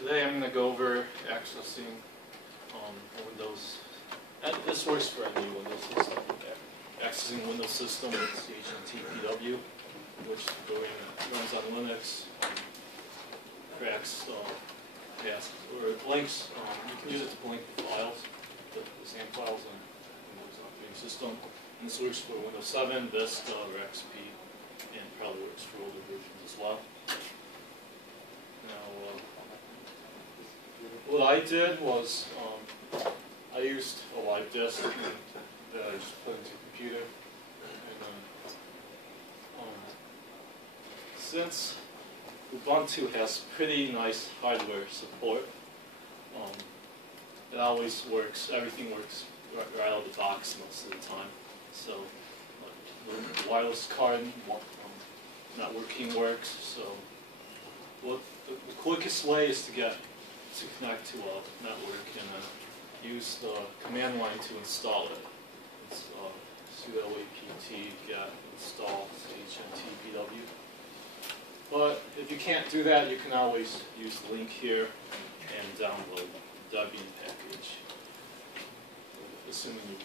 Today I'm going to go over accessing Windows, and this works for any Windows system, accessing Windows system with chntpw, which runs on Linux, cracks, or links. You can use it to blink the files, the SAM files on Windows operating system. And this works for Windows 7, Vista, or XP, and probably works for older versions as well. Now, what I did was I used a live disk that I just put into the computer. And since Ubuntu has pretty nice hardware support, it always works. Everything works right out of the box most of the time. So the wireless card networking works. So what the quickest way is to connect to a network and then use the command line to install it. It's sudo apt get install chntpw. But if you can't do that, you can always use the link here and download the Debian package, assuming you use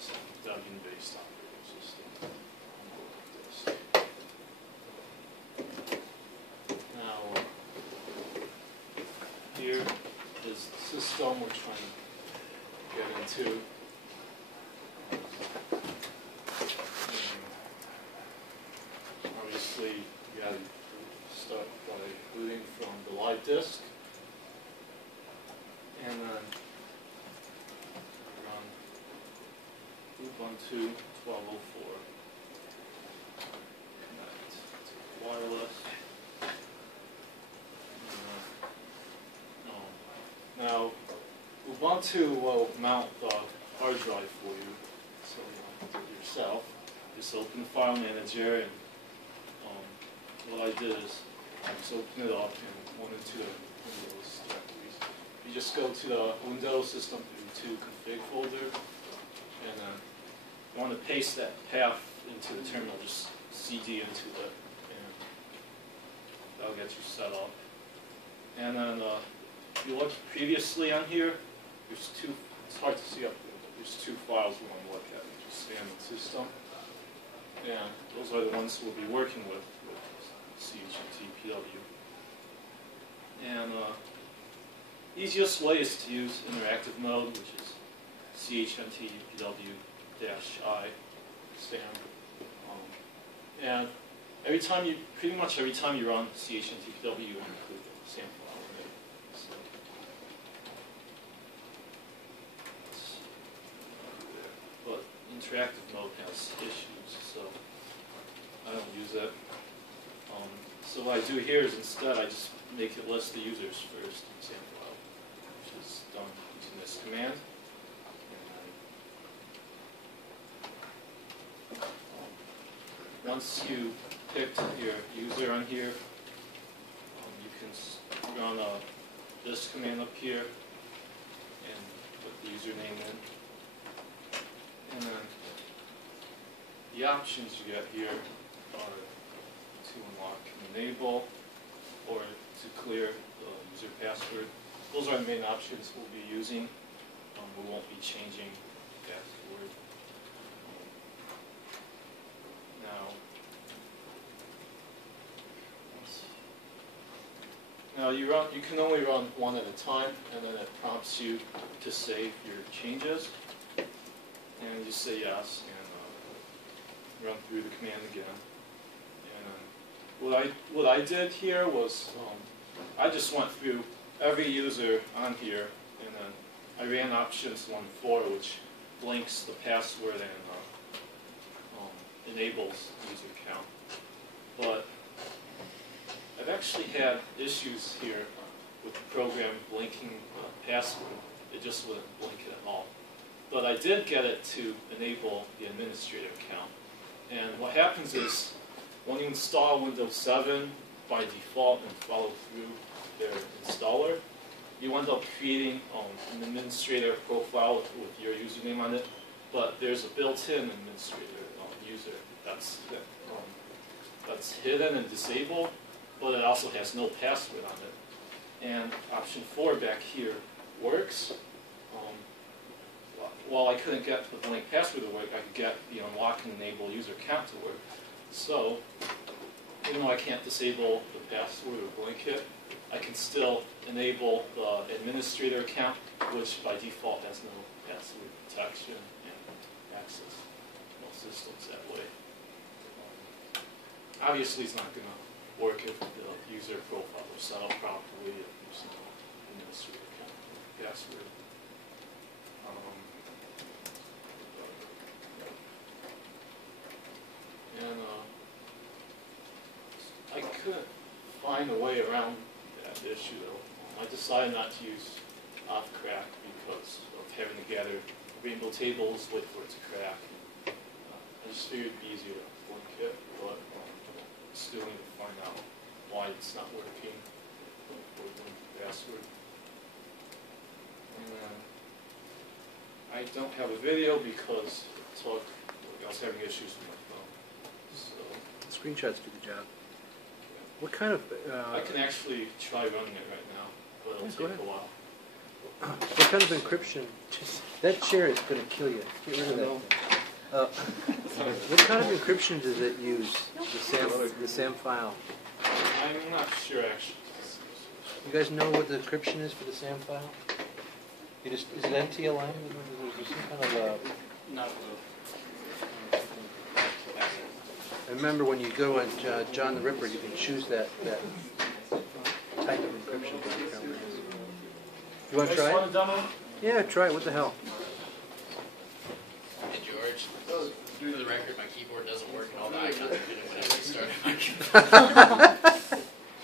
some Debian-based operating system. Now, here is the system we're trying to get into. Obviously, you got to start by booting from the live disk, and then run Ubuntu 12.04. Connect to wireless. Now, Ubuntu will mount the hard drive for you, so you don't have to do it yourself. Just open the file manager, and what I did is I just open it up and went into the Windows directories. You just go to the Windows System 32 config folder, and you want to paste that path into the terminal. Just CD into it, and that'll get you set up. And then if you look previously on here, there's two. It's hard to see up there, but there's two files we want to look at. Just SAM and system, and those are the ones we'll be working with chntpw. And easiest way is to use interactive mode, which is chntpw-i SAM. And pretty much every time you run chntpw, you include the SAM file in it. So, but interactive mode has issues, so I don't use it. So what I do here is instead I just make it list the users first in SAM file, which is done using this command. And once you picked your user on here, you can run this command up here and put the username in. And then the options you get here are to unlock and enable, or to clear the user password. Those are the main options we'll be using. We won't be changing the password. Now you can only run one at a time, and then it prompts you to save your changes. And you say yes, and run through the command again. What I did here was I just went through every user on here, and then I ran options 1 and 4, which blinks the password and enables the user account. But I've actually had issues here with the program blinking the password. It just wouldn't blink it at all. But I did get it to enable the administrator account. And what happens is, when you install Windows 7 by default and follow through their installer, you end up creating an administrator profile with your username on it, but there's a built-in administrator user that's hidden and disabled, but it also has no password on it. and option 4 back here works. While I couldn't get the blank password to work, I could get the unlock and enable user account to work. So, even though I can't disable the password or blanket, I can still enable the administrator account, which by default has no password protection and access most systems that way. Obviously, it's not going to work if the user profile is set up properly, if there's no administrator account password. And I couldn't find a way around that issue though. I decided not to use off-crack because of having to gather rainbow tables, wait for it to crack. I just figured it'd be easier to blink it, but still need to find out why it's not working with the password. And then I don't have a video because I was having issues with my phone. So screenshots do the job. What kind of... I can actually try running it right now, but it'll take a while. What kind of encryption? That chair is going to kill you. Get rid of that thing. What kind of encryption does it use, the SAM file? I'm not sure actually. You guys know what the encryption is for the SAM file? Is it NTLM? Is there some kind of Not I remember when you go on John the Ripper, you can choose that type of encryption. You want to try it? Demo? Yeah, try it. What the hell? Hey George, for the record, my keyboard doesn't work and all the icons are hidden whenever you start my computer.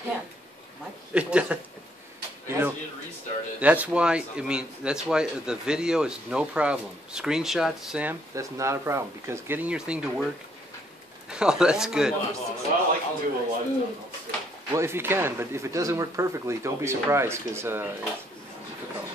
Yeah, my It does. You know, Restart it. that's why. I mean, that's why the video is no problem. Screenshots, Sam, that's not a problem because getting your thing to work. Oh, that's good. Well, I can do a live demo. Well, if you can, but if it doesn't work perfectly, don't be surprised because it's difficult.